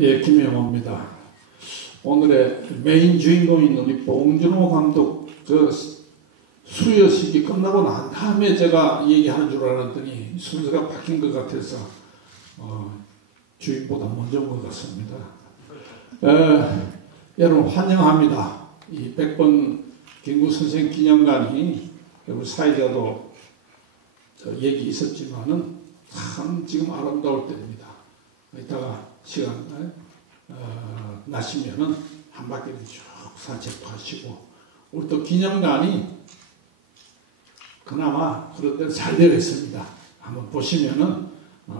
예, 김영호입니다. 오늘의 메인 주인공인 우리 봉준호 감독 수여식이 끝나고 난 다음에 제가 얘기하는 줄 알았더니 순서가 바뀐 것 같아서 주인보다 먼저 온 것 같습니다. 여러분 환영합니다. 이 100번 김구 선생 기념관이 우리 사회자도 얘기 있었지만은 참 지금 아름다울 때입니다. 이따가 시간 나시면은 한 바퀴 쭉 산책도 하시고, 우리 또 기념관이 그나마 그런 데는 잘 되어 있습니다. 한번 보시면은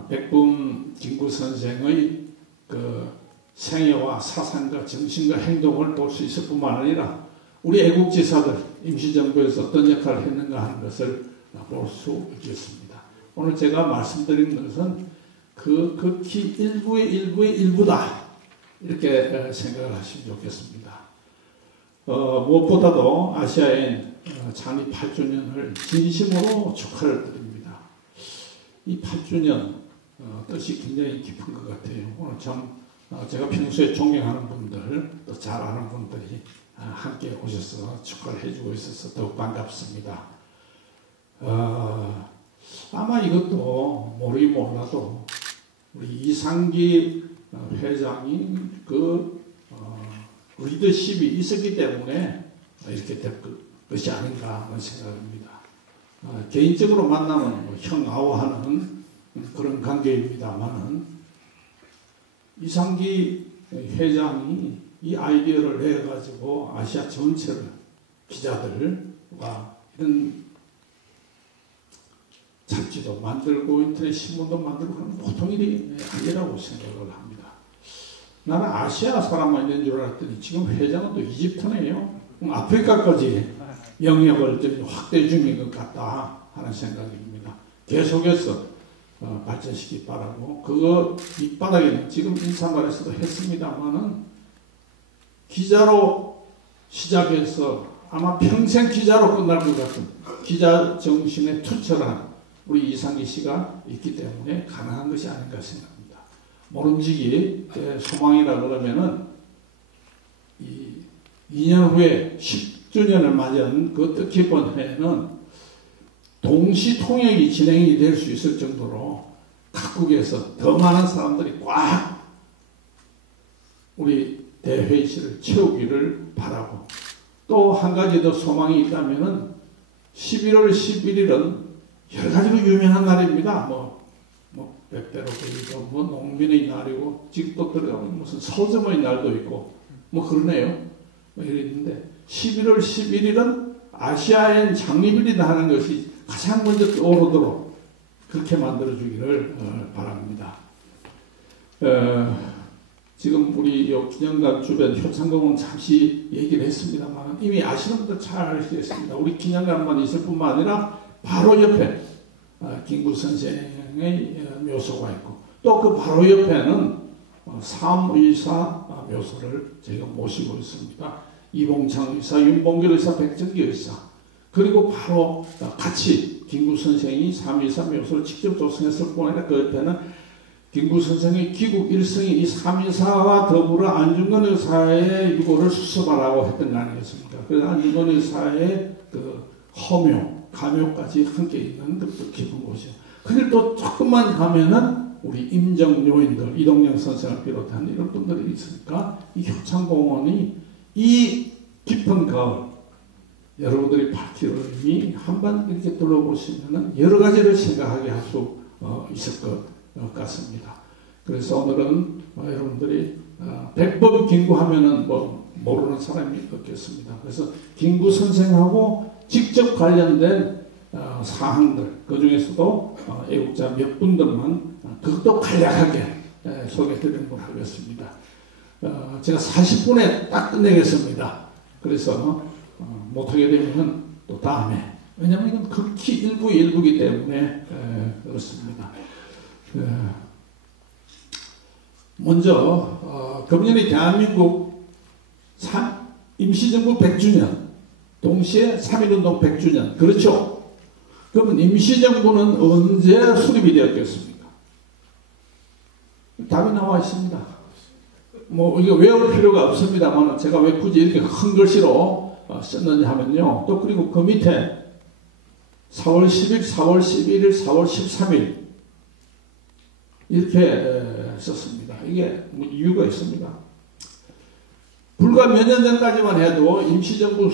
백범 김구 선생의 그 생애와 사상과 정신과 행동을 볼 수 있을 뿐만 아니라 우리 애국지사들 임시정부에서 어떤 역할을 했는가 하는 것을 볼 수 있겠습니다. 오늘 제가 말씀드리는 것은 극히 일부의 일부다, 이렇게 생각을 하시면 좋겠습니다. 무엇보다도 아시아인 창립 8주년을 진심으로 축하를 드립니다. 이 8주년 뜻이 굉장히 깊은 것 같아요. 오늘 참 제가 평소에 존경하는 분들, 또 잘 아는 분들이 함께 오셔서 축하를 해주고 있어서 더욱 반갑습니다. 아마 이것도 모르긴 몰라도 우리 이상기 회장이 리더십이 있었기 때문에 이렇게 될 것이 아닌가 하는 생각입니다. 개인적으로 만나면 형아우하는 그런 관계입니다만은 이상기 회장이 이 아이디어를 내가지고 아시아 전체를 기자들과 이런 잡지도 만들고 인터넷 신문도 만들고 그런 보통 일이 아니라고 생각을 합니다. 나는 아시아 사람만 있는 줄 알았더니 지금 회장은 또 이집트네요. 아프리카까지 영역을 좀 확대 중인 것 같다 하는 생각입니다. 계속해서 발전시키기 바라고, 그거 밑바닥에는 지금 인사말에서도 했습니다만은 기자로 시작해서 아마 평생 기자로 끝날 것 같은 기자 정신에 투철한 우리 이상기 씨가 있기 때문에 가능한 것이 아닌가 생각합니다. 모름지기 소망이라 그러면은 이 2년 후에 10주년을 맞이한 그 뜻깊은 해에는 동시 통역이 진행이 될 수 있을 정도로 각국에서 더 많은 사람들이 꽉 우리 대회의실을 채우기를 바라고, 또 한 가지 더 소망이 있다면은 11월 11일은 여러 가지로 유명한 날입니다. 백대로 그리고 농민의 날이고, 지금 또 들어가면 무슨 서점의 날도 있고 그러네요. 이랬는데 11월 11일은 아시아인 장립일이다 하는 것이 가장 먼저 떠오르도록 그렇게 만들어주기를 바랍니다. 지금 우리 기념관 주변 효창공원 잠시 얘기를 했습니다만 이미 아시는 분들 잘 아시겠습니다. 우리 기념관만 있을 뿐만 아니라 바로 옆에 김구 선생의 묘소가 있고, 또 그 바로 옆에는 삼의사 묘소를 저희가 모시고 있습니다. 이봉창 의사, 윤봉길 의사, 백정기 의사, 그리고 바로 같이 김구 선생이 삼의사 묘소를 직접 조성했을 뿐 아니라 그 옆에는 김구 선생의 귀국 일성이 이 삼의사와 더불어 안중근 의사의 유고를 수습하라고 했던 거 아니겠습니까? 그래서 안중근 의사의 그 허묘, 가묘까지 함께 있는 것도 깊은 곳이요. 근데 또 조금만 가면은 우리 임정요인들, 이동영 선생을 비롯한 이런 분들이 있으니까 이 효창공원이 이 깊은 가을, 여러분들이 파티를 한번 이렇게 둘러보시면은 여러 가지를 생각하게 할 수 있을 것 같습니다. 그래서 오늘은 여러분들이 백범 김구 하면은 모르는 사람이 없겠습니다. 그래서 김구 선생하고 직접 관련된 사항들, 그 중에서도 애국자 몇 분들만 그것도 간략하게 소개해드리도록 하겠습니다. 제가 40분에 딱 끝내겠습니다. 그래서 못하게 되면 또 다음에, 왜냐하면 이건 극히 일부이기 때문에 그렇습니다. 먼저 금년이 대한민국 임시정부 100주년, 동시에 3.1운동 100주년, 그렇죠? 그러면 임시정부는 언제 수립이 되었겠습니까? 답이 나와 있습니다. 뭐 이거 외울 필요가 없습니다만 제가 왜 굳이 이렇게 큰 글씨로 썼는지 하면요. 또 그리고 그 밑에 4월 10일, 4월 11일, 4월 13일 이렇게 썼습니다. 이게 뭐 이유가 있습니다. 불과 몇 년 전까지만 해도 임시정부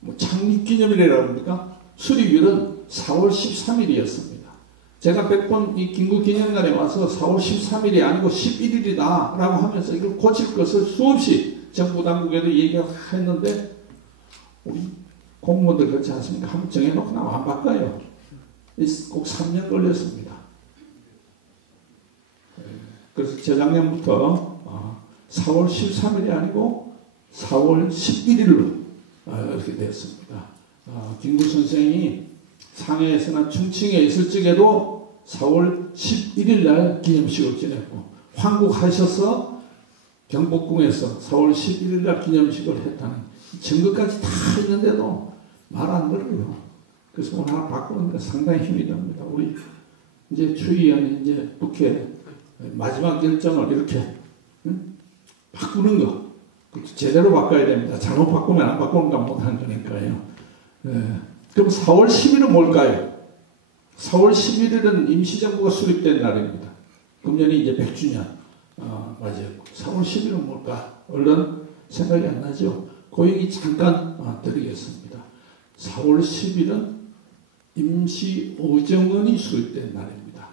뭐 창립기념일이라고 합니까? 수립일은 4월 13일이었습니다. 제가 100번 이 김구기념관에 와서 4월 13일이 아니고 11일이다 라고 하면서 이걸 고칠 것을 수없이 정부 당국에도 얘기했는데 우리 공무원들 그렇지 않습니까? 한번 정해놓고 나면 안 바꿔요. 꼭 3년 걸렸습니다. 그래서 재작년부터 4월 13일이 아니고 4월 11일로 이렇게 됐습니다. 김구 선생이 상해에서나 충칭에 있을 적에도 4월 11일 날 기념식을 지냈고 환국하셔서 경복궁에서 4월 11일 날 기념식을 했다는 증거까지 다 있는데도 말 안 들어요. 그래서 오늘 하나 바꾸는 게 상당히 힘이 됩니다. 우리 이제 추위원이 이제 국회 마지막 결정을 이렇게 바꾸는 거 제대로 바꿔야 됩니다. 잘못 바꾸면 안 바꾸는가 못하는 거니까요. 그럼 4월 10일은 뭘까요? 4월 11일은 임시정부가 수립된 날입니다. 금년이 이제 100주년 맞아요. 4월 10일은 뭘까? 얼른 생각이 안 나죠? 그 얘기 잠깐 드리겠습니다. 4월 10일은 임시어정원이 수립된 날입니다.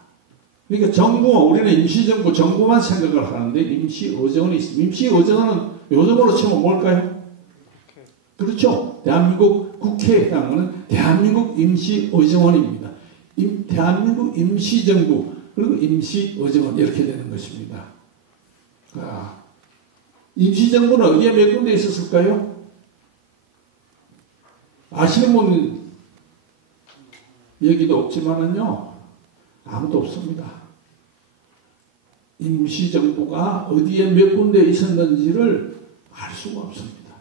그러니까 우리는 임시정부, 정부만 생각을 하는데 임시어정원이 있습니다. 임시어정원은 요즘으로 치면 뭘까요? 그렇죠. 대한민국 국회에 해당하는 대한민국 임시어정원입니다. 대한민국 임시정부 그리고 임시어정원 이렇게 되는 것입니다. 임시정부는 어디에 몇 군데 있었을까요? 아시는 분은 여기도 없지만은요 아무도 없습니다. 임시정부가 어디에 몇 군데 있었는지를 알 수가 없습니다.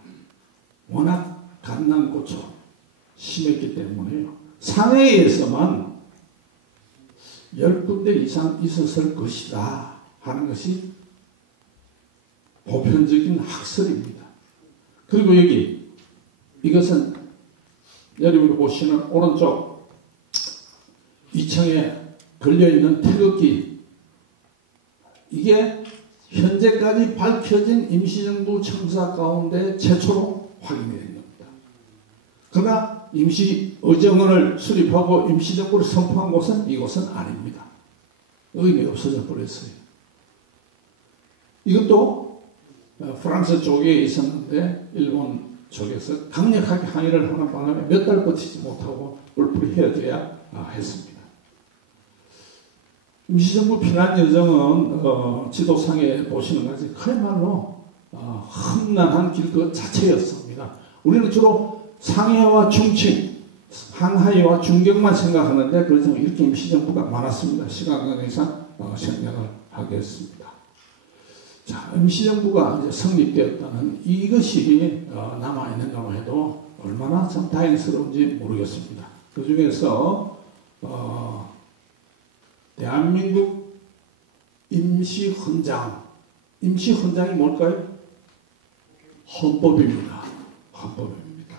워낙 간난고초 심했기 때문에요. 상해에서만 10군데 이상 있었을 것이다 하는 것이 보편적인 학설입니다. 그리고 여기 이것은 여러분이 보시는 오른쪽 2층에 걸려있는 태극기 이게 현재까지 밝혀진 임시정부 청사 가운데 최초로 확인이 된 겁니다. 그러나 임시어정원을 수립하고 임시정부를 선포한 곳은 이곳은 아닙니다. 의미가 없어져 버렸어요. 이것도 프랑스 쪽에 있었는데 일본 쪽에서 강력하게 항의를 하는 바람에 몇 달 버티지 못하고 뿔뿔이 헤어져야 했습니다. 임시정부 피난 여정은 지도상에 보시는 것이 그야말로 험난한 길 그 자체였습니다. 우리는 주로 상해와 충칭, 상하이와 중경만 생각하는데 그렇지만 이렇게 임시정부가 많았습니다. 시간 관계상 생략을 하겠습니다. 자, 임시정부가 이제 성립되었다는 이것이 남아있는가 해도 얼마나 참 다행스러운지 모르겠습니다. 그 중에서 대한민국 임시헌장, 임시헌장이 뭘까요? 헌법입니다. 헌법입니다.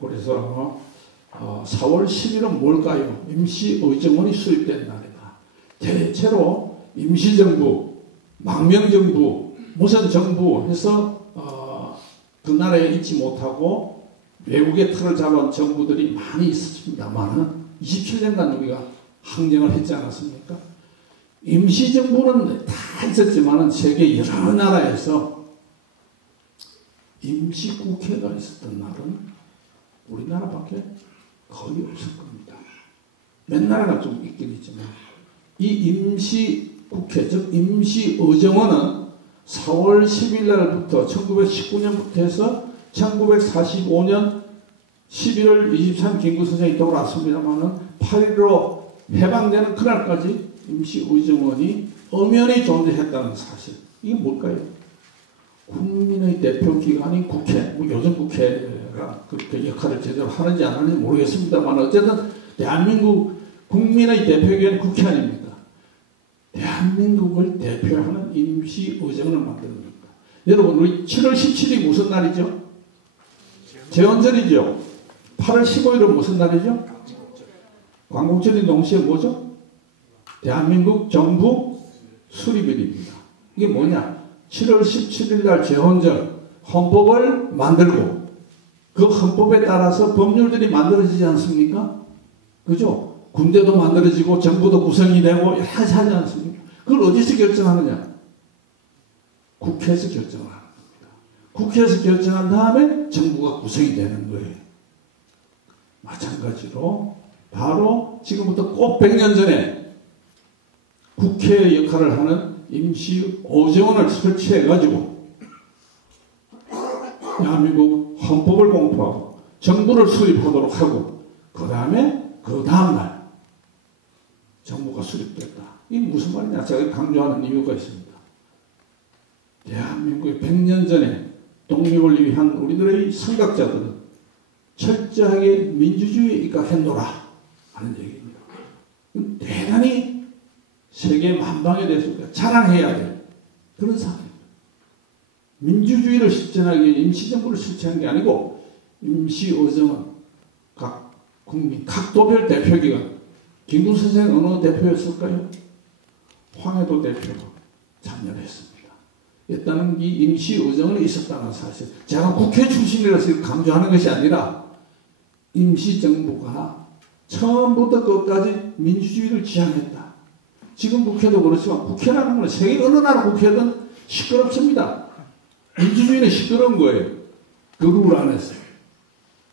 그래서 4월 10일은 뭘까요? 임시의정원이 수립된 날이다. 대체로 임시정부, 망명정부, 무슨 정부 해서 그 나라에 있지 못하고 외국의 틀을 잡은 정부들이 많이 있었습니다만 27년간 우리가 항쟁을 했지 않았습니까? 임시정부는 다 있었지만 세계 여러 나라에서 임시국회가 있었던 날은 우리나라밖에 거의 없을 겁니다. 몇 나라가 좀 있긴 있지만 이 임시국회, 즉 임시의정원은 4월 10일 날부터 1919년부터 해서 1945년 11월 23일 김구 선생이 돌아왔습니다만 8.15 해방되는 그날까지 임시의정원이 엄연히 존재했다는 사실. 이게 뭘까요? 국민의 대표기관인 국회, 뭐 요즘 국회가 그렇게 역할을 제대로 하는지 안 하는지 모르겠습니다만 어쨌든 대한민국 국민의 대표기관이 국회 아닙니까? 대한민국을 대표하는 임시의정을 만드는 겁니다. 여러분, 우리 7월 17일이 무슨 날이죠? 제헌절이죠. 8월 15일은 무슨 날이죠? 광복절이 동시에 뭐죠? 대한민국 정부 수립일입니다. 이게 뭐냐? 7월 17일 날 제헌절, 헌법을 만들고 그 헌법에 따라서 법률들이 만들어지지 않습니까? 그죠? 군대도 만들어지고 정부도 구성이 되고 여러 가지 하지 않습니까? 그걸 어디서 결정하느냐? 국회에서 결정을 하는 겁니다. 국회에서 결정한 다음에 정부가 구성이 되는 거예요. 마찬가지로 바로 지금부터 꼭 100년 전에 국회의 역할을 하는 임시의정원을 설치해가지고 대한민국 헌법을 공포하고 정부를 수립하도록 하고 그 다음날 정부가 수립됐다. 이게 무슨 말이냐? 제가 강조하는 이유가 있습니다. 대한민국의 100년 전에 독립을 위한 우리들의 선각자들은 철저하게 민주주의에 입각했노라 하는 얘기입니다. 대단히 세계 만방에 대해서 자랑해야 될 그런 상황입니다. 민주주의를 실천하기 위해 임시정부를 설치한 게 아니고 임시의정은 각 국민, 각 도별 대표기관, 김구 선생 어느 대표였을까요? 황해도 대표가 참여를 했습니다. 일단은 이 임시의정은 있었다는 사실. 제가 국회 출신이라서 강조하는 것이 아니라 임시정부가 처음부터 끝까지 민주주의를 지향했다. 지금 국회도 그렇지만 국회라는 건 세계 어느 나라 국회든 시끄럽습니다. 민주주의는 시끄러운 거예요. 그 룰 안에서.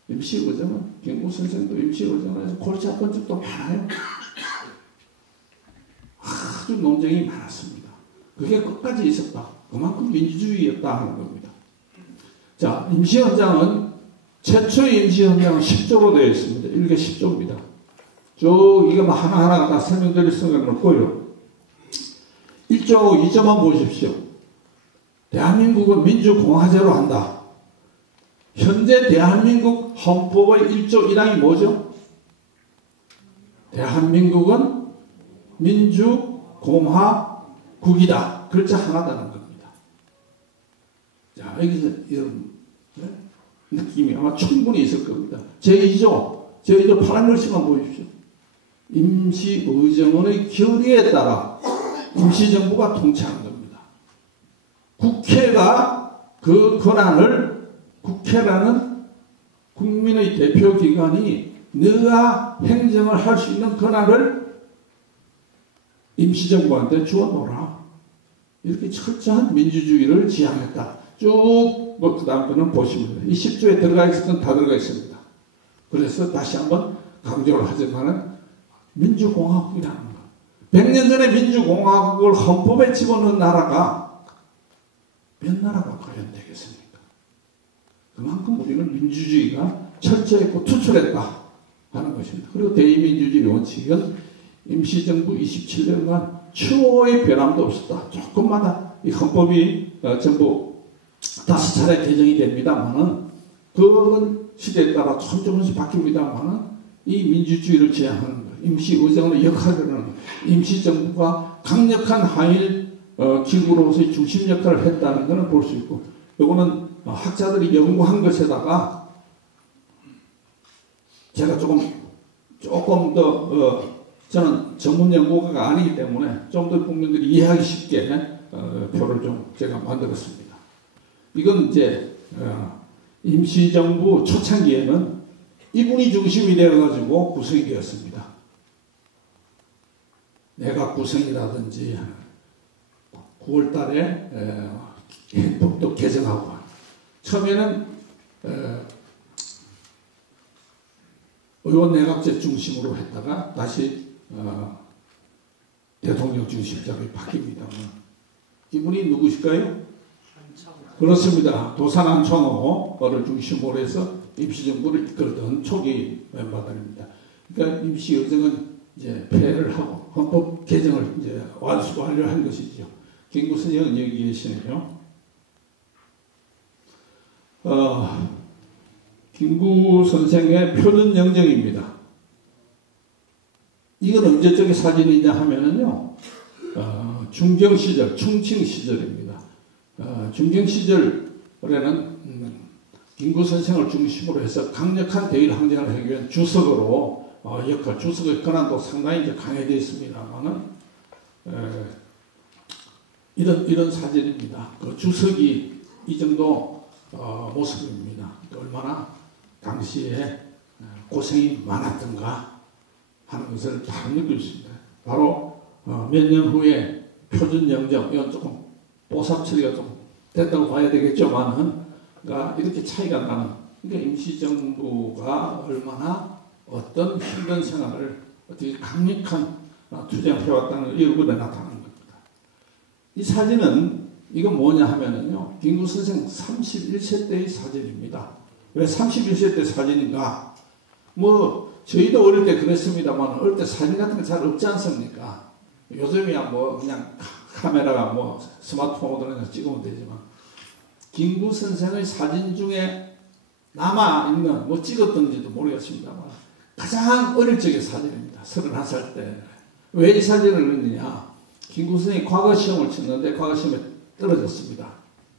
임시의정은 김구 선생도 임시의정에서 골치 아픈 적도 많아요. 아주 논쟁이 많았습니다. 그게 끝까지 있었다. 그만큼 민주주의였다 하는 겁니다. 자, 임시헌장은 최초의 임시헌장은 10조로 되어 있습니다. 1개 10조입니다. 이거 하나하나 다 설명드릴 생각은 없고요. 1조 2조만 보십시오. 대한민국은 민주공화제로 한다. 현재 대한민국 헌법의 1조 1항이 뭐죠? 대한민국은 민주공화국이다. 글자 하나다는 겁니다. 자, 여기서 여러분 느낌이 아마 충분히 있을 겁니다. 제2조 파란 글씨만 보십시오. 임시의정원의 결의에 따라 임시정부가 통치하는 겁니다. 국회가 그 권한을 국회라는 국민의 대표기관이 내가 행정을 할 수 있는 권한을 임시정부한테 주어놓으라. 이렇게 철저한 민주주의를 지향했다. 쭉 그 다음 거는 보시면 돼요. 이 10조에 들어가 있었던 다 들어가 있습니다. 그래서 다시 한번 강조를 하지만은 민주공화국이라는 거. 100년 전에 민주공화국을 헌법에 집어넣은 나라가 몇 나라가 과연 되겠습니까? 그만큼 우리는 민주주의가 철저했고 투철했다 하는 것입니다. 그리고 대의민주주의 원칙은 임시정부 27년간 추호의 변함도 없었다. 조금마다 이 헌법이 전부 5차례 개정이 됩니다만은 그건 시대에 따라 조금씩 바뀝니다만은 이 민주주의를 지향하는 것, 임시의정의 역할을 하는 것, 임시정부가 강력한 한일 기구로서의 중심 역할을 했다는 것을 볼 수 있고, 이거는 학자들이 연구한 것에다가 제가 조금 더 저는 전문 연구가가 아니기 때문에 좀 더 국민들이 이해하기 쉽게 표를 좀 제가 만들었습니다. 이건 이제 임시정부 초창기에는 이분이 중심이 되어가지고 구성이 되었습니다. 내각 구성이라든지 9월 달에 헌법도 개정하고 처음에는 의원 내각제 중심으로 했다가 다시 대통령 중심적으로 바뀝니다만 이분이 누구실까요? 그렇습니다. 도산 안창호를 중심으로 해서 임시정부를 이끌던 초기 멤버들입니다. 그러니까 임시의정은 이제 폐해를 하고 헌법 개정을 이제 완료한 것이죠. 김구 선생은 여기 계시네요. 김구 선생의 표준영정입니다. 이건 언제적인 사진이냐 하면은요, 중경 시절, 충칭 시절입니다. 중경 시절에는 김구 선생을 중심으로 해서 강력한 대일 항쟁을 하기 위한 주석의 권한도 상당히 이제 강해져 있습니다만은 이런 사진입니다. 그 주석이 이 정도 모습입니다. 얼마나 당시에 고생이 많았던가 하는 것을 바로 느낄 수 있습니다. 바로 몇 년 후에 표준영정, 이건 조금 뽀삽 처리가 좀 됐다고 봐야 되겠지만은, 그러니까 이렇게 차이가 나는, 그러니까 임시정부가 얼마나 어떤 힘든 생활을 어떻게 강력한 투쟁을 해왔다는 이 얼굴에 나타나는 겁니다. 이 사진은 이건 뭐냐 하면은요, 김구 선생 31세 때의 사진입니다. 왜 31세 때 사진인가? 뭐 저희도 어릴 때 그랬습니다만 어릴 때 사진 같은 거 잘 없지 않습니까? 요즘이야 뭐 그냥 카메라가 뭐 스마트폰으로 그냥 찍으면 되지만, 김구 선생의 사진 중에 남아있는, 뭐 찍었던지도 모르겠습니다만 가장 어릴 적의 사진입니다. 31살 때. 왜 이 사진을 넣느냐? 김구 선생이 과거 시험을 쳤는데 과거 시험에 떨어졌습니다.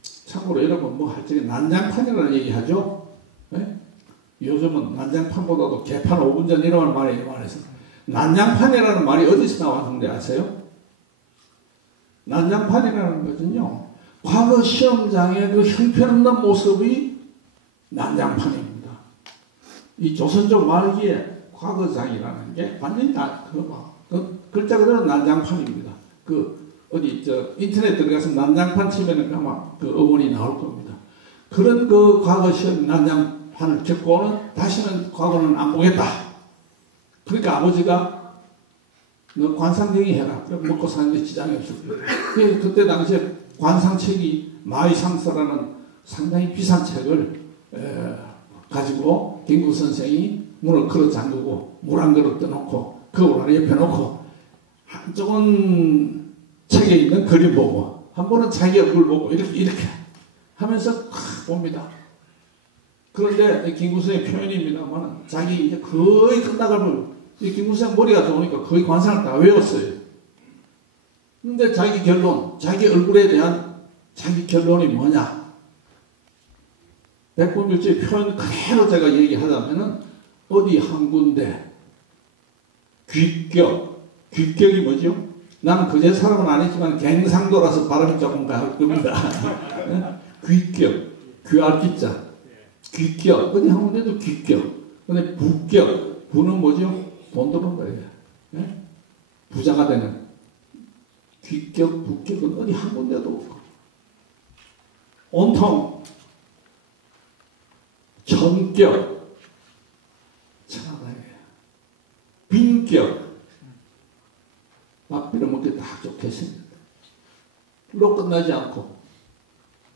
참고로 여러분 뭐 할 적에 난장판이라는 얘기 하죠? 네? 요즘은 난장판보다도 개판 5분 전 이런 말이 말해서, 난장판이라는 말이 어디서 나왔는지 아세요? 난장판이라는 것은요, 과거 시험장의 그 형편없는 모습이 난장판입니다. 이 조선족 말기에 과거장이라는 게 완전히 글자 그대로 난장판입니다. 인터넷 들어가서 난장판 치면은 아마 그 어원이 나올 겁니다. 그런 그 과거 시험 난장판을 겪고는 다시는 과거는 안 보겠다. 그러니까 아버지가 너 관상쟁이 해라. 그럼 먹고 사는데 지장이 없을 거예요. 그때 당시에 관상책이 마의상서라는 상당히 비싼 책을 가지고 김구 선생이 문을 걸어 잠그고 물 한 그릇 떠놓고 거울 하나 옆에 놓고, 한쪽은 책에 있는 그림 보고 한 번은 자기 얼굴 보고 이렇게 하면서 봅니다. 그런데 김구 선생의 표현입니다만, 자기 이제 거의 끝나가면 김구 선생 머리가 좋으니까 거의 관상을 다 외웠어요. 근데 자기 결론, 자기 얼굴에 대한 자기 결론이 뭐냐? 백분일주의 표현 그대로 제가 얘기하자면은, 어디 한 군데 귀격이 뭐죠? 나는 그제 사람은 아니지만 갱상도라서 발음이 조금 가할 겁니다. 귀할기자, 귀격, 어디 한 군데도 귀격. 근데 부격, 부는 뭐죠? 돈 드는 거예요. 부자가 되는. 귀격, 부격은 어디 한 군데도 없고, 온통, 전격, 천하다니에요. 빈격, 막 빌어먹기 다 좋게 생겼다. 로 끝나지 않고,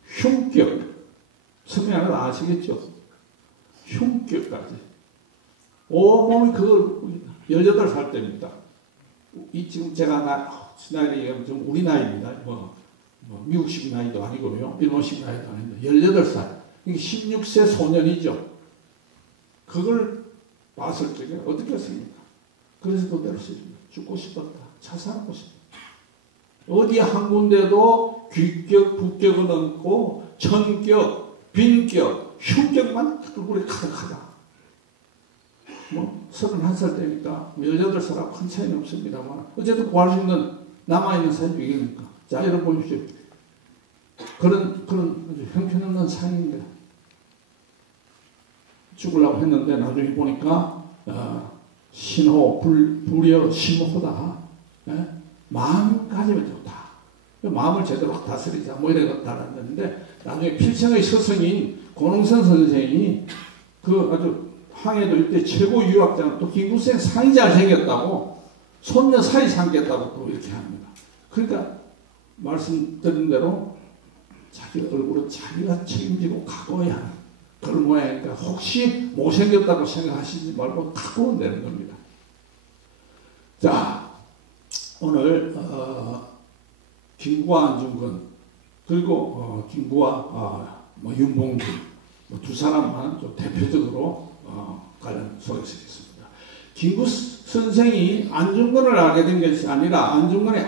흉격, 성향을 아시겠죠? 흉격까지. 온몸이 그걸, 18살 때입니다. 지금 제가 나이 얘기하면 좀 우리 나이입니다. 미국식 나이도 아니고요. 일본식 나이도 아닌데 18살. 이게 16세 소년이죠. 그걸 봤을 적에 어떻게 했습니까? 그래서 그대로 죽고 싶었다. 자살하고 싶었다. 어디 한 군데도 귀격, 부격은 없고 천격, 빈격, 흉격만 얼굴에 가득하다. 31살 때니까 18살하고 큰 차이는 없습니다만 어쨌든 구할 수 있는 남아있는 사진이니까. 자, 여러분 보십시오. 그런 아주 형편없는 상인데 죽으려고 했는데 나중에 보니까 신호, 불여, 심호다. 마음가짐이 좋다. 마음을 제대로 다스리자. 뭐 이래갔다는데, 나중에 필생의 스승인 고능선 선생이 그 아주 항해도 일대 최고 유학자, 또 김구 선생 상이 잘생겼다고, 손녀 사이 삼겠다고 또 이렇게 합니다. 그러니까 말씀드린 대로 자기 얼굴은 자기가 책임지고 각오해야 하는 그런 모양이니까, 혹시 못생겼다고 생각하시지 말고 각오는 되는 겁니다. 자, 오늘 김구와 안중근, 그리고 김구와 윤봉주 두 사람만 좀 대표적으로 관련 소개시켰습니다. 김구 선생이 안중근을 알게 된 것이 아니라 안중근의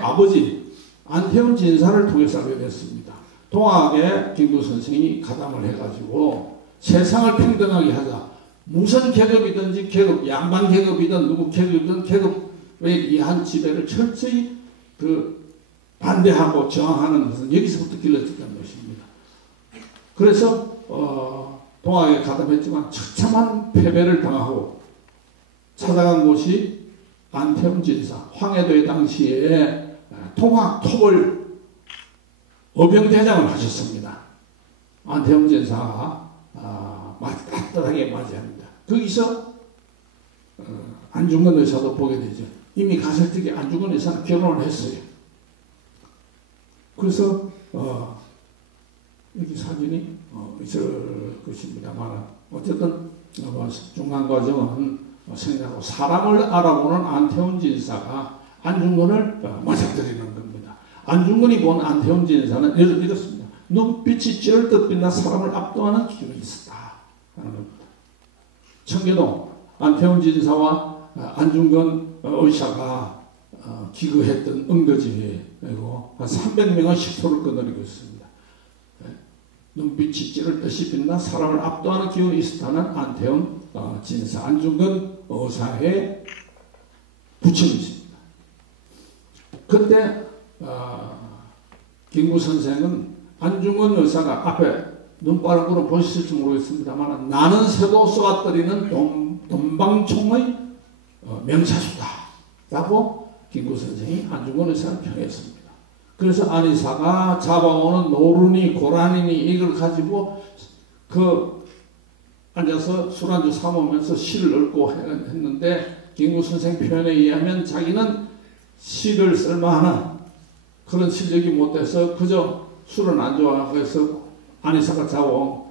안태훈 진사를 통해서 알게 됐습니다. 동학에 김구 선생이 가담을 해가지고 세상을 평등하게 하자. 무슨 계급이든지 계급, 양반 계급이든 누구 계급이든 계급에 의한 지배를 철저히 반대하고 저항하는 것은 여기서부터 길러졌다는 것입니다. 그래서 동학에 가담했지만 처참한 패배를 당하고 찾아간 곳이 안태훈 진사, 황해도의 당시에 통학 토벌 어병대장을 하셨습니다. 안태훈 진사가 따뜻하게 맞이합니다. 거기서 안중근 의사도 보게 되죠. 이미 갔을 적에 안중근 의사는 결혼을 했어요. 그래서 여기 사진이 있을 것입니다만 어쨌든 중간 과정은 생략하고 사람을 알아보는 안태훈 진사가 안중근을 맞아들이는 겁니다. 안중근이 본 안태훈 진사는 이렇습니다. 눈빛이 찌를 듯 빛나 사람을 압도하는 기운이 있었다 하는 겁니다. 청계동 안태훈 진사와 안중근 의사가 기거했던 은거지이고 한 300명의 식소를 거느리고 있습니다. 눈빛이 찌를 듯이 빛나 사람을 압도하는 기운이 있었다는 안태훈 진사, 안중근 의사의 부친이십니다. 그때 김구 선생은 안중근 의사가 앞에 눈바람으로 보셨을지 모르겠습니다만 나는 새도 쏘아떨이는 돈방총의 명사수다 라고 김구 선생이 안중근 의사를 평했습니다. 그래서 안의사가 잡아오는 노루니 고라니니 이걸 가지고 앉아서 술안주 사먹으면서 시를 읽고 했는데 김구 선생 표현에 의하면 자기는 시를 쓸만한 그런 실력이 못돼서 그저 술은 안 좋아하고 해서 안의사가 잡아온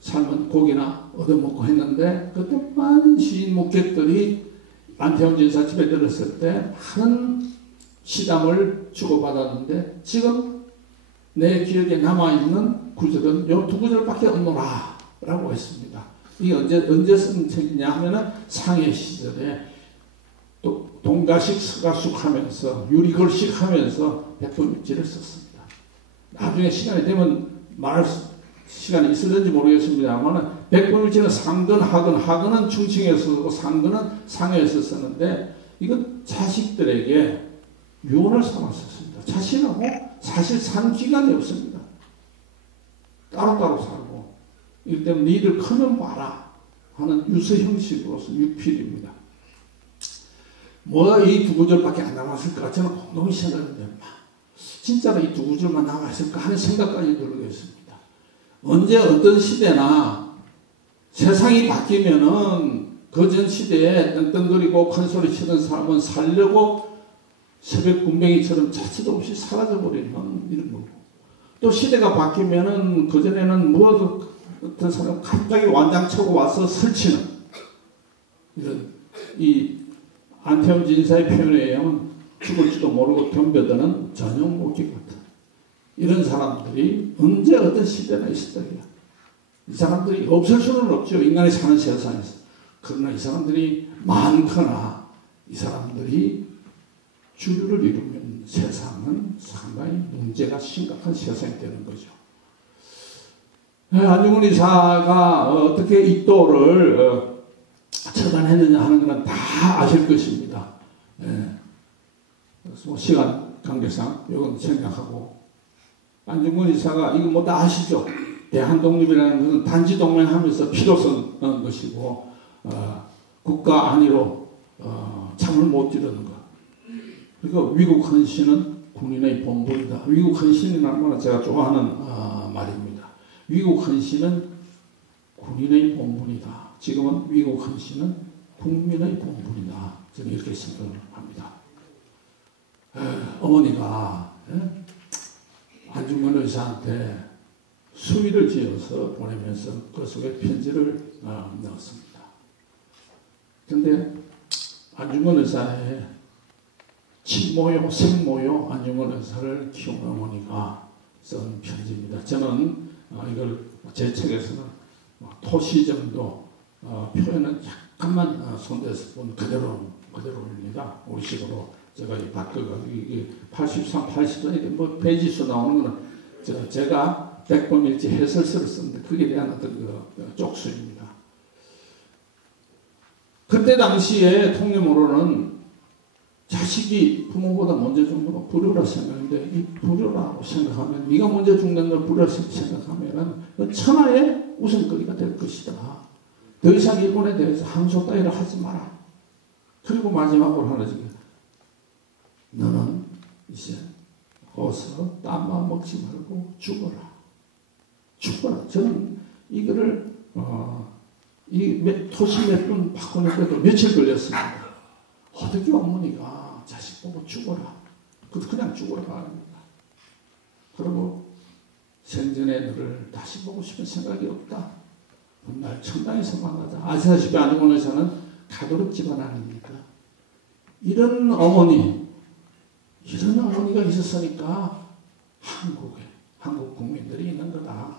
삶은 고기나 얻어먹고 했는데 그때 많은 시인 목객들이 안태훈 진사 집에 들었을 때 많은 시담을 주고받았는데 지금 내 기억에 남아있는 구절은 요 두 구절밖에 없노라 라고 했습니다. 이게 언제 쓴 책이냐 하면은 상해 시절에 또 동가식 서가숙 하면서 유리글식 하면서 백범일지를 썼습니다. 나중에 시간이 되면 말할 시간이 있을는지 모르겠습니다만 백범일지는 상근 하근은 충칭에서 쓰고 상근은 상해에서 썼는데 이건 자식들에게 유언을 삼았었습니다. 자신하고 사실 산 기간이 없습니다. 따로따로 살고 이렇기 때문에 니들 크면 봐라 하는 유서 형식으로서 유필입니다. 뭐가 이 두 구절밖에 안 남았을까 저는 공동히 생각했는데 진짜로 이 두 구절만 남았을까 하는 생각까지 들게 했습니다. 언제 어떤 시대나 세상이 바뀌면은 그전 시대에 떵떵거리고 큰소리 치는 사람은 살려고 새벽 군뱅이처럼 자체도 없이 사라져버리는 이런 거고 또 시대가 바뀌면은 그전에는 뭐 어떤 사람 갑자기 완장 쳐고 와서 설치는 이런 이 안태훈 진사의 표현에 의하면 죽을지도 모르고 덤벼드는 전용 목격 같은 이런 사람들이 언제 어떤 시대나 있었다고요. 이 사람들이 없을 수는 없죠. 인간이 사는 세상에서. 그러나 이 사람들이 많거나 이 사람들이 주류를 이루면 세상은 상당히 문제가 심각한 세상이 되는 거죠. 안중근 의사가 어떻게 이 또를 처단했느냐 하는 것은 다 아실 것입니다. 그래서 뭐 시간 관계상 이건 생략하고 안중근 의사가 이거 뭐 다 아시죠? 대한독립이라는 것은 단지 동맹하면서 피로 쓴 것이고 국가 안위로 잠을 못 이루는 것. 그리고 위국 헌신은 군인의 본분이다. 위국 헌신이라는 것은 제가 좋아하는 말입니다. 위국 헌신은 군인의 본분이다. 지금은 위국 헌신은 국민의 본분이다. 저는 이렇게 생각을 합니다. 어머니가 안중근 의사한테 수의를 지어서 보내면서 그 속에 편지를 넣었습니다. 그런데 안중근 의사의 친모요, 생모요 안중근 의사를 키운 어머니가 쓴 편지입니다. 저는 이걸 제 책에서는 토시 정도 표현은 약간만 손댔을 뿐 그대로입니다. 우리식으로 제가 이 바꿔가 이게 83, 84 뭐 페이지수 나오는 거는 제가 백범일지 해설서를 썼는데 그게 대한 어떤 그 쪽수입니다. 그때 당시에 통념으로는 자식이 부모보다 먼저 죽는 건 불효라 생각했는데 이 불효라고 생각하면 네가 먼저 죽는 걸 불효라고 생각하면 천하의 웃음거리가 될 것이다. 더 이상 일본에 대해서 항소 따위를 하지 마라. 그리고 마지막으로 하나 지금 너는 이제 어서 땀만 먹지 말고 죽어라. 죽어라. 저는 이거를 이 토시 몇 분 바꾸는데도 며칠 걸렸습니다. 어떻게 어머니가 자식 보고 죽어라. 그냥 죽어라 합니다. 그리고 생전에 너를 다시 보고 싶은 생각이 없다. 날 천당에서 만나자. 아시다시피 안중근에서는 가도록 집안 아닙니까? 이런 어머니가 있었으니까 한국 국민들이 있는 거다.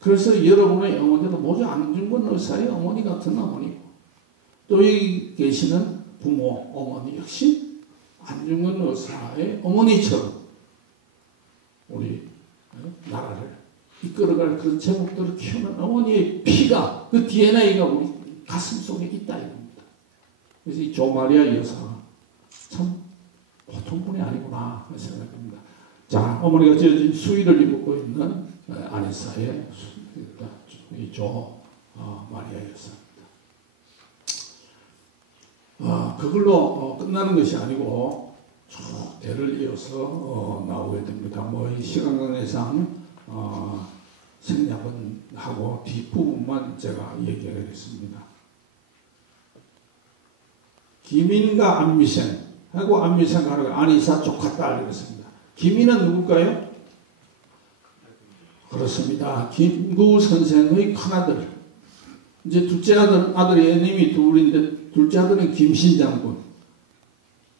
그래서 여러분의 어머니도 모두 안중근 의사의 어머니 같은 어머니고 또 여기 계시는 부모, 어머니 역시 안중근 의사의 어머니처럼 우리 나라를 이끌어갈 그런 제목들을 키우는 어머니의 피가 그 DNA가 우리 가슴 속에 있다 이겁니다. 그래서 이 조마리아 여사가 참 보통 분이 아니구나 생각합니다. 자, 어머니가 지어진 수의를 입고 있는 아네사의 이 마리아 여사입니다. 그걸로 끝나는 것이 아니고 쭉 대를 이어서 나오게 됩니다. 뭐 이 시간 관계상 생략은 하고 뒷부분만 제가 얘기하겠습니다. 기민과 안미생 하고 안미생하고 안이사 조카 딸 이렇습니다. 기민은 누굴까요? 그렇습니다. 김구 선생의 큰아들. 이제 둘째 아들이 애님이 둘인데 둘째 아들은 김신장군.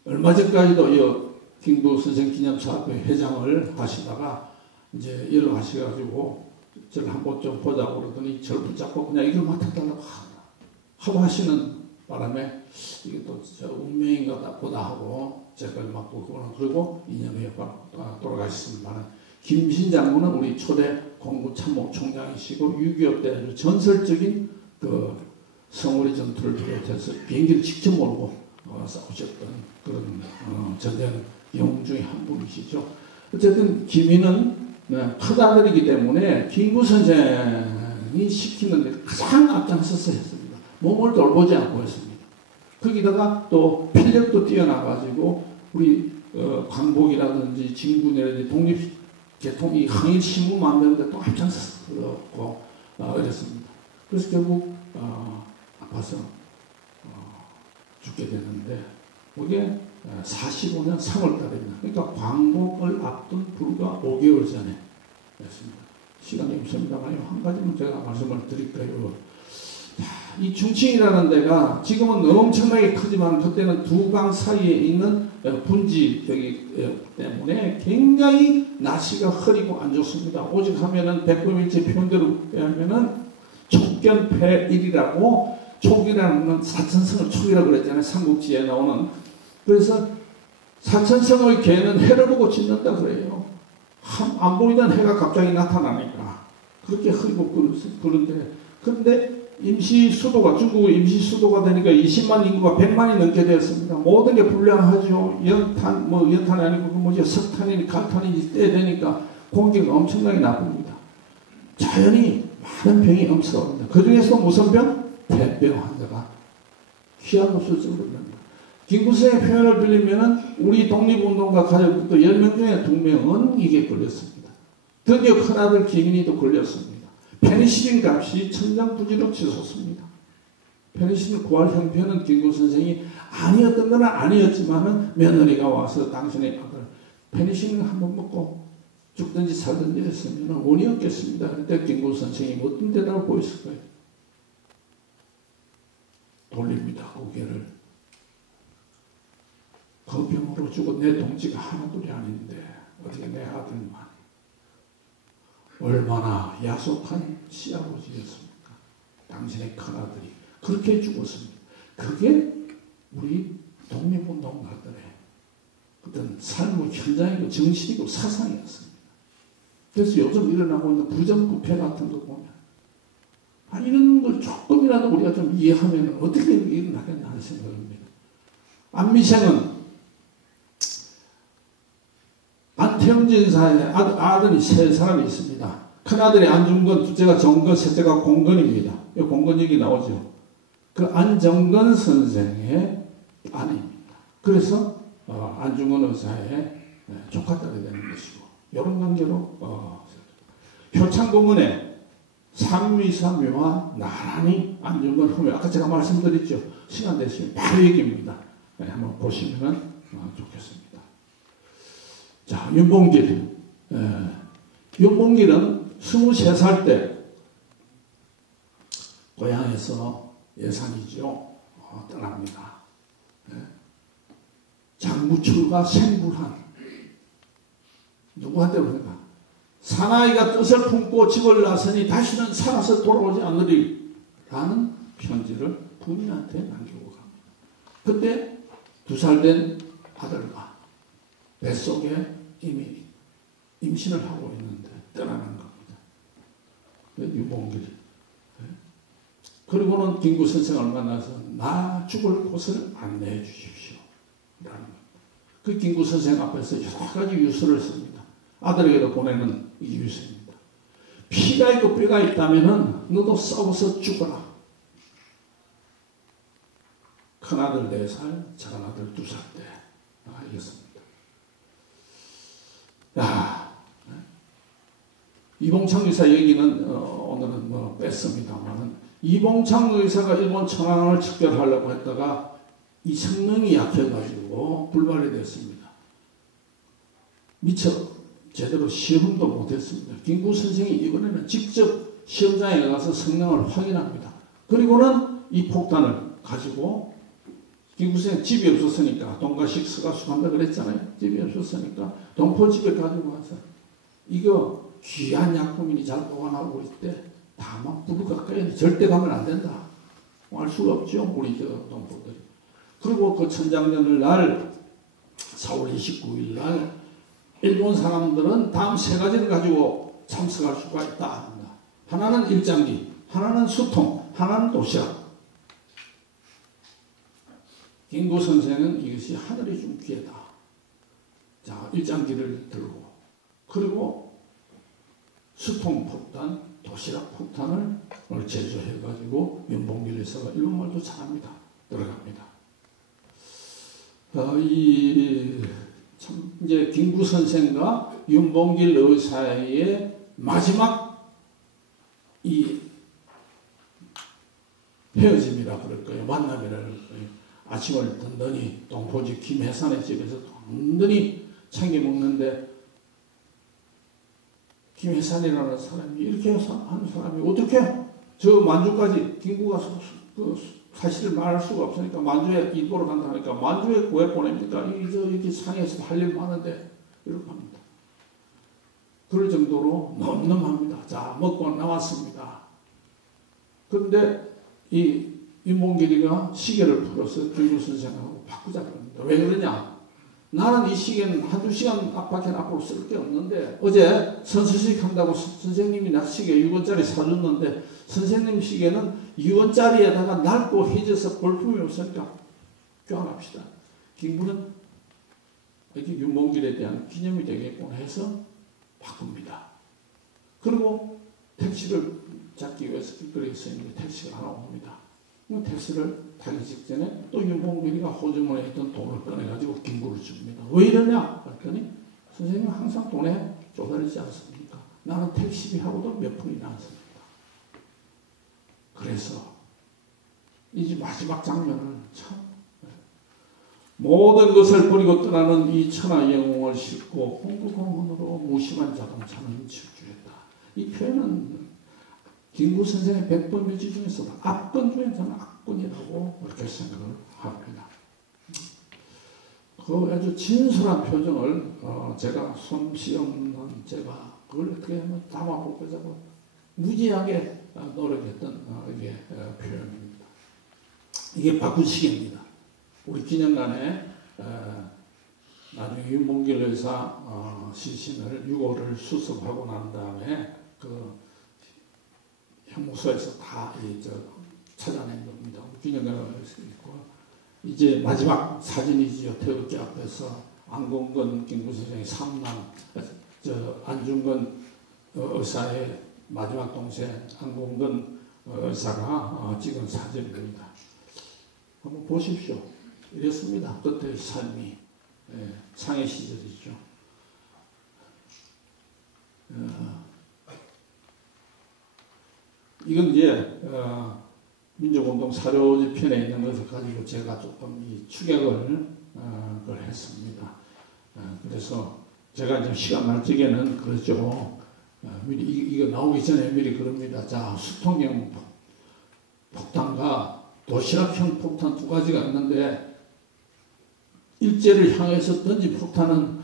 얼마 전까지도 김구 선생 기념사업회 회장을 하시다가 이제 일을 하셔가지고 저를 한번 좀 보자고 그러더니 저를 붙잡고 그냥 이걸 맡아달라고 하고 하시는 바람에 이게 또 저 운명인가 보다 하고 제가 맡고 그리고 2년 후에 돌아가셨습니다. 김신 장군은 우리 초대 공군참모총장이시고 6.25 때 전설적인 그 성오리 전투를 비롯해서 비행기를 직접 몰고 싸우셨던 그런 전쟁 영웅 중에 한 분이시죠. 어쨌든 김희는 큰아들이기 때문에 김구 선생이 시키는 데 가장 앞장서서 했습니다. 몸을 돌보지 않고 했습니다. 거기다가 또 필력도 뛰어나가지고 우리 광복이라든지 진군이라든지 독립개통 이 항일 신문 만드는데 또 앞장섰고 이랬습니다. 그래서 결국 아파서 죽게 되는데 그게 45년 3월달입니다. 그러니까 광복을 앞둔 불과 5개월 전에 였습니다. 시간이 없습니다만 한 가지만 제가 말씀을 드릴까요? 이 중칭이라는 데가 지금은 엄청나게 크지만 그때는 두 강 사이에 있는 분지 때문에 굉장히 날씨가 흐리고 안 좋습니다. 오직 하면은 백범일지 표현대로 하면은 촉견패일이라고 촉이라는 건 사천성을 촉이라고 그랬잖아요. 삼국지에 나오는. 그래서 사천성의 개는 해를 보고 짖는다 그래요. 안 보이던 해가 갑자기 나타나니까 그렇게 흐리고 그런데 임시 수도가 중국의 임시 수도가 되니까 20만 인구가 100만이 넘게 되었습니다. 모든 게 불량하죠. 연탄이 아니고 석탄이니 갈탄이니 때 되니까 공기가 엄청나게 나쁩니다. 자연히 많은 병이 엄습합니다. 그 중에서 무슨 병? 폐병 환자가 희한한 수준으로 납니다. 김구선의 표현을 빌리면은 우리 독립운동가 가족도 10명 중에 2명은 이게 걸렸습니다. 드디어 큰아들 김인희도 걸렸습니다. 페니실린 값이 천장부지로 치솟습니다. 페니실린 구할 형편은 김구 선생이 아니었던 건 아니었지만은 며느리가 와서 당신의 아들 페니실린 한번 먹고 죽든지 살든지 했으면 운이 없겠습니다. 그때 김구 선생이 어떤 대답을 보였을까요? 돌립니다. 고개를. 그 병으로 죽은 내 동지가 하나둘이 아닌데 어떻게 내 아들만 얼마나 야속한 시아버지였습니까? 당신의 큰아들이 그렇게 죽었습니다. 그게 우리 독립운동가들의 어떤 삶의 현장이고 정신이고 사상이었습니다. 그래서 요즘 일어나고 있는 부정부패 같은 거 보면 이런 걸 조금이라도 우리가 좀 이해하면 어떻게 일어나겠나 하는 생각입니다. 안미생은 안태영 전사의 아들이 세 사람이 있습니다. 큰아들이 안중근, 둘째가 정근, 셋째가 공근입니다. 이 공근 얘기 나오죠. 그 안정근 선생의 아내입니다. 그래서 안중근 의사의 조카딸이 되는 것이고 이런 관계로 효창공원에 삼위삼유와 나란히 안중근 후배 아까 제가 말씀드렸죠. 시간 되시면 바로 얘기입니다. 한번 보시면 좋겠습니다. 자, 윤봉길. 윤봉길은 23살 때 고향에서 예산이죠. 떠납니다. 장무출과 생불한 누구한테 그런가? 사나이가 뜻을 품고 집을 나서니 다시는 살아서 돌아오지 않으리라는 편지를 부인한테 남기고 갑니다. 그때 2살 된 아들과 뱃속에 이미 임신을 하고 있는데 떠나는 겁니다. 윤봉길. 그리고는 김구 선생을 만나서 나 죽을 곳을 안내해 주십시오. 라는 겁니다. 그 김구 선생 앞에서 여러 가지 유서를 씁니다. 아들에게도 보내는 이 유서입니다. 피가 있고 뼈가 있다면 너도 싸워서 죽어라. 큰아들 4살, 작은아들 2살 때 이겼습니다. 이봉창 의사 얘기는 오늘은 뺐습니다만은 이봉창 의사가 일본 천황을 척결하려고 했다가 이 성능이 약해가지고 불발이 됐습니다. 미처 제대로 시험도 못했습니다. 김구 선생이 이번에는 직접 시험장에 가서 성능을 확인합니다. 그리고는 이 폭탄을 가지고 김구 선생 집이 없었으니까 동가식 서가수 한다 그랬잖아요. 집이 없었으니까 동포집에 가지고 와서 이거 귀한 약품이니 잘 보관하고 있대. 다만 불 가까이 절대 가면 안 된다. 알 수가 없죠. 우리 동포들이. 그리고 그 천장전을 날 4월 29일 날 일본 사람들은 다음 3가지를 가지고 참석할 수가 있다. 하나는 일장기, 하나는 수통, 하나는 도시락. 김구 선생은 이것이 하늘이 준 기회다. 자, 일장기를 들고 그리고 수통폭탄, 도시락폭탄을 제조해가지고 윤봉길 의사가 일본말도 잘합니다. 들어갑니다. 이제 김구 선생과 윤봉길 의사의 마지막 이 헤어짐이라 그럴까요? 만남이라 그럴까요? 아침을 든든히 동포집 김혜산의 집에서 든든히 챙겨 먹는데 김혜산이라는 사람이 이렇게 하는 사람이 어떻게 저 만주까지 김구가 사실을 말할 수가 없으니까 만주에 이도로 간다니까 만주에 왜 보냅니까? 이렇게 상해에서 할 일 많은데 이렇게 합니다. 그럴 정도로 넘넘합니다. 자, 먹고 나왔습니다. 그런데 이 윤봉길이가 시계를 풀어서 김구 선생하고 바꾸자고 합니다. 왜 그러냐? 나는 이 시계는 한두 시간 앞밖에 앞으로 쓸 게 없는데 어제 선수식 한다고 선생님이 나 시계 6원짜리 사줬는데 선생님 시계는 2원짜리에다가 낡고 해져서 볼품이 없으니까 교환합시다. 김구는 이렇게 윤봉길에 대한 기념이 되겠구나 해서 바꿉니다. 그리고 택시를 잡기 위해서 길거리에 서 있는 택시가 하나 옵니다. 택시를 타기 직전에 또 윤봉길이가 호주머니에 있던 돈을 꺼내가지고 김구를 줍니다. 왜 이러냐? 그랬더니 선생님 항상 돈에 쪼달리지 않습니까? 나는 택시비하고도 몇 푼이 남습니다. 그래서 이제 마지막 장면은 참 모든 것을 버리고 떠나는 이 천하 영웅을 싣고 홍구공원으로 무심한 자동차는 질주했다. 이 표현은 김구 선생의 100번 묘지 중에서 압권 중에 저는 압권이라고 그렇게 생각을 합니다. 그 아주 진솔한 표정을 제가 솜씨 없는 제가 그걸 어떻게 하면 담아보고자 무지하게 노력했던 이게 표현입니다. 이게 바꾼 시계입니다. 우리 기념관에 나중에 윤봉길 의사 시신을 유골을 수습하고 난 다음에 그 형무소에서 다 찾아낸 겁니다. 기념관을 있고 이제 마지막 사진이지요. 태극기 앞에서 안공근 김구 선생의 삼남, 안중근 의사의 마지막 동생 안공근 의사가 찍은 사진입니다. 한번 보십시오. 이랬습니다. 그때의 삶이. 창의 시절이죠. 이건 이제 민족운동 사료지편에 있는 것을 가지고 제가 조금 이 추격을 그걸 했습니다. 그래서 제가 이제 시간 날 적에는 그러죠. 미리 이거 나오기 전에 미리 그럽니다. 자, 수통형 폭탄과 도시락형 폭탄 두 가지가 있는데 일제를 향해서 던진 폭탄은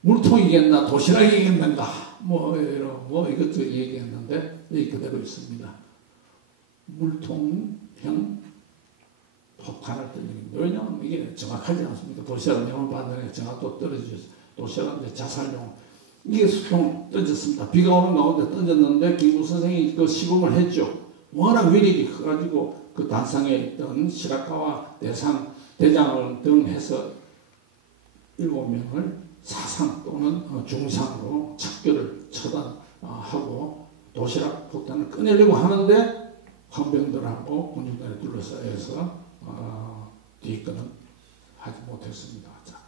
물통이겠나 도시락이겠는가 뭐 이것도 얘기했는데 여기 그대로 있습니다. 물통형 폭탄을 던집니다. 왜냐하면 이게 정확하지 않습니까? 도시락은 영을 받는 정확도 떨어지죠. 도시락은 이제 자살용. 이게 수통 던졌습니다. 비가 오는 가운데 던졌는데 김구 선생이 그 시범을 했죠. 워낙 위력이 커가지고 그 단상에 있던 시라카와 대장을 등 해서 7명을 사상 또는 중상으로 척결을 처단하고 도시락 폭탄을 꺼내려고 하는데 헌병들하고 군중단에 둘러싸여서 뒤끝은 하지 못했습니다. 자,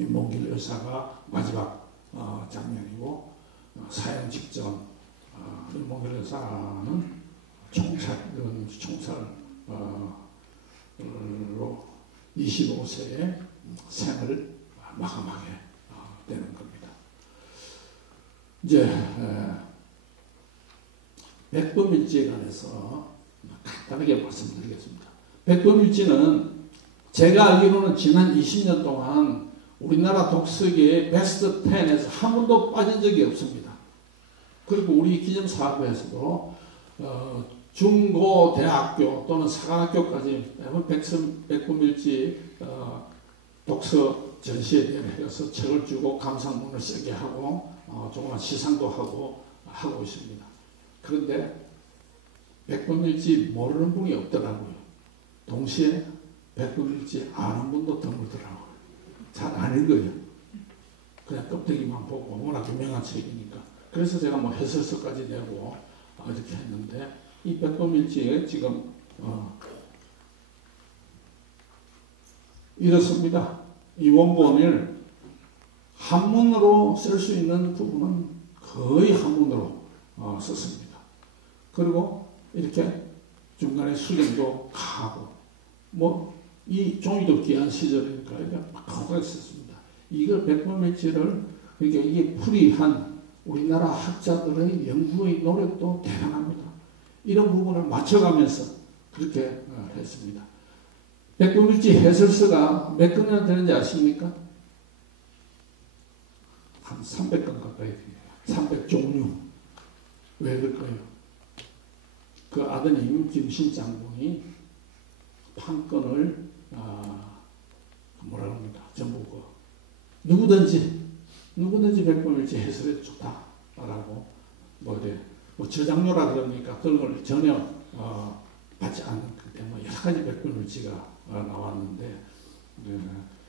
윤봉길 의사가 마지막 장면이고 사형 직전 윤봉길 의사는 총살로 25세에 생을 마감하게 되는 겁니다. 이제 백범일지에 관해서 간단하게 말씀드리겠습니다. 백범일지는 제가 알기로는 지난 20년 동안 우리나라 독서계의 베스트 10에서 한 번도 빠진 적이 없습니다. 그리고 우리 기념사업에서도 중고 대학교 또는 사관학교까지 백범일지 독서 전시에 대해서 책을 주고 감상문을 쓰게 하고 조그만 시상도 하고 있습니다. 그런데 백범일지 모르는 분이 없더라고요. 동시에 백범일지 아는 분도 드물더라고요. 잘 안 읽어요. 그냥 껍데기만 보고 워낙 유명한 책이니까. 그래서 제가 뭐 해설서까지 내고 이렇게 했는데 이 백범일지에 지금 이렇습니다. 이 원본을 한문으로 쓸 수 있는 부분은 거의 한문으로 썼습니다. 그리고 이렇게 중간에 수정도 가고 이 종이도 귀한 시절이니까 막 하고 있었습니다. 이걸 백범일지를 그러니까 이게 풀이한 우리나라 학자들의 연구의 노력도 대단합니다. 이런 부분을 맞춰가면서 그렇게 했습니다. 백범일지 해설서가 몇 건이나 되는지 아십니까? 한 300건 가까이 됩니다. 300종류. 왜 그럴까요? 그 아드님 김신 장군이 판권을 뭐라 합니까? 전부 누구든지 백범일지 해설해 좋다라고 저장료라 그럽니까? 그런 걸 전혀 받지 않는 때문에 여러 가지 백범일지가 나왔는데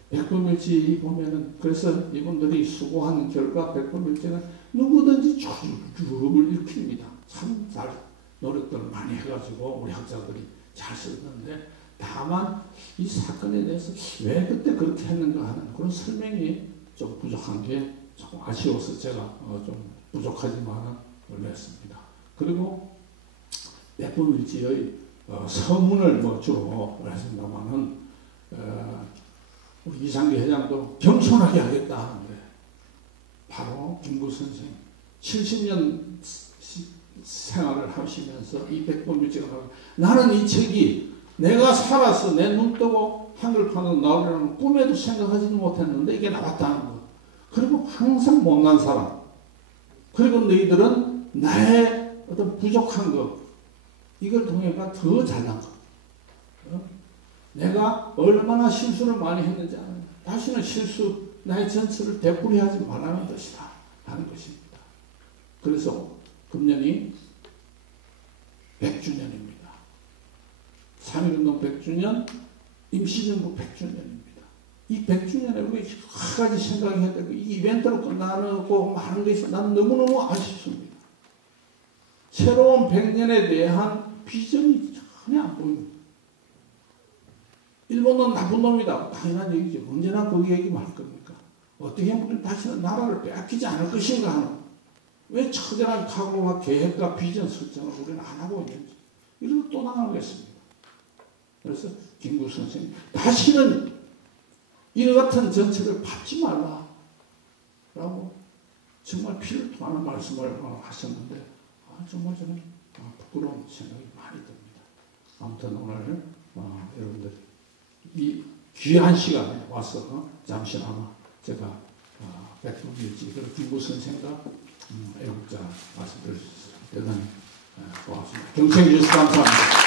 백범일지 보면은 그래서 이분들이 수고하는 결과 백범일지는 누구든지 줄을 읽힙니다. 참 잘 노력들을 많이 해가지고 우리 학자들이 잘 썼는데 다만 이 사건에 대해서 왜 그때 그렇게 했는가 하는 그런 설명이 좀 부족한 게 조금 아쉬워서 제가 좀 부족하지만 올렸습니다. 그리고 백범일지의 서문을 주로 했습니다만은 우리 이상기 회장도 겸손하게 하겠다 하는데 바로 김구 선생 70년 생활을 하시면서 이 백범일지가 나는 이 책이 내가 살아서 내 눈 뜨고 한글판으로 나오려는 꿈에도 생각하지도 못했는데 이게 나왔다는 것. 그리고 항상 못난 사람. 그리고 너희들은 나의 어떤 부족한 것. 이걸 통해가 더 잘난 것. 내가 얼마나 실수를 많이 했는지 아는 다시는 실수 나의 전철을 되풀이하지 말라는 뜻이다 하는 것입니다. 그래서 금년이 100주년입니다. 3.1운동 100주년, 임시정부 100주년입니다. 이 100주년에 우리 여러 가지 생각해야 되고 이 이벤트로 끝나고 하는 것이 나는 너무너무 아쉽습니다. 새로운 100년에 대한 비전이 전혀 안 보입니다. 일본은 나쁜 놈이다. 당연한 얘기죠. 언제나 그 얘기만 할 겁니까? 어떻게 우리는 다시는 나라를 빼앗기지 않을 것인가 하는 왜 처절한 각오와 계획과 비전 설정을 우리는 안 하고 있는지 이래서 또 나가겠습니다. 그래서 김구 선생님 다시는 이와 같은 전체를 밟지 말라 라고 정말 피를 토하는 말씀을 하셨는데 정말 저는 부끄러운 생각이 많이 듭니다. 아무튼 오늘 여러분들 이 귀한 시간에 와서 잠시나마 제가 백분일지 그리고 김구 선생과 애국자 말씀드릴 수 있어서 대단히 고맙습니다. 경청해 주셔서 감사합니다.